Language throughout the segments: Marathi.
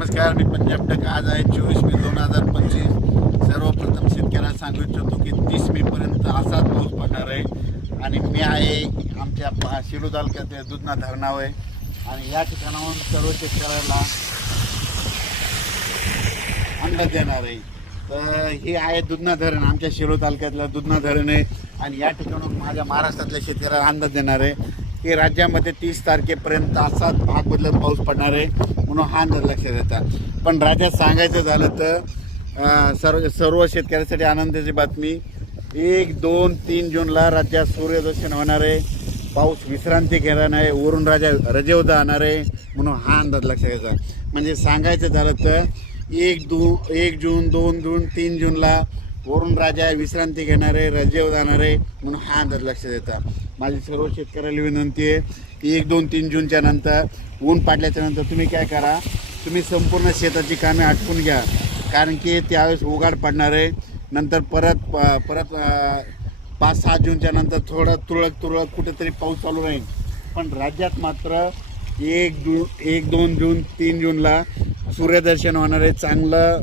नमस्कार मी पंजाब टक आज आहे चोवीस मे दोन हजार पंचवीस सर्वप्रथम शेतकऱ्याला सांगू इच्छितो की तीस पर्यंत असाच पाऊस पडणार आहे आणि मी आहे आमच्या शिरू तालुक्यात दुधना धरणाव आहे आणि या ठिकाणाहून सर्व शेतकऱ्याला अंदाज देणार आहे तर हे आहे दुधना धरण आमच्या शिरू तालुक्यातलं दुधना धरण आहे आणि या ठिकाणाहून माझ्या महाराष्ट्रातल्या शेतकऱ्याला अंदाज देणार आहे की राज्यामध्ये तीस तारखेपर्यंत असाच भाग बदलत पाऊस पडणार आहे म्हणून हा अंदाज लक्षात येतात पण राज्यात सांगायचं झालं तर सर्व सर्व शेतकऱ्यांसाठी आनंदाची बातमी एक दोन तीन जूनला राज्यात सूर्यदर्शन होणार आहे पाऊस विश्रांती घेणार आहे वरून राजा रजेवदा जाणार आहे म्हणून हा अंदाज लक्षात घ्यायचा म्हणजे सांगायचं झालं तर एक दू एक जून दोन जून तीन जूनला वरून राजा विश्रांती घेणारे रजेव आहे म्हणून हा अंदाज लक्ष येतात माझी सर्व शेतकऱ्याला विनंती आहे की एक दोन तीन जूनच्या नंतर ऊन पाडल्याच्या नंतर तुम्ही काय करा तुम्ही संपूर्ण शेताची कामे आटपून घ्या कारण की त्यावेळेस उघाड पडणार आहे नंतर परत परत पाच सहा जूनच्या नंतर थोडं तुरळक तुरळक कुठेतरी पाऊस चालू राहील पण राज्यात मात्र एक जून एक दोन जून तीन जूनला सूर्यदर्शन होणार आहे चांगलं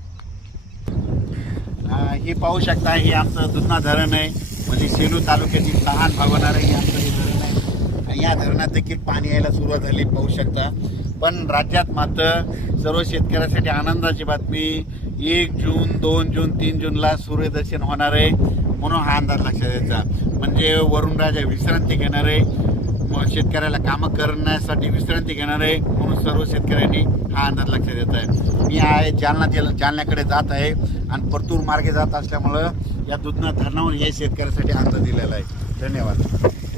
हे पाहू शकता हे आमचं दुधना धरण आहे म्हणजे सेलू तालुक्याची तहान भागवणारं हे आमचं हे धरण आहे या धरणात देखील पाणी यायला सुरुवात झाली पाहू शकता पण राज्यात मात्र सर्व शेतकऱ्यासाठी आनंदाची बातमी एक जून दोन जून तीन जूनला सूर्यदर्शन होणार आहे म्हणून हा अंदाज लक्षात यायचा म्हणजे वरुणराजा विश्रांती घेणार आहे शेतकऱ्याला कामं करण्यासाठी विश्रांती घेणार आहे म्हणून सर्व शेतकऱ्यांनी हा अंदाज लक्ष देत आहे मी आहे जालना जिल्हा जालन्याकडे जात आहे आणि परतूर मार्गे जात असल्यामुळं या दुधना धरणावर हे शेतकऱ्यासाठी अंदाज दिलेला आहे धन्यवाद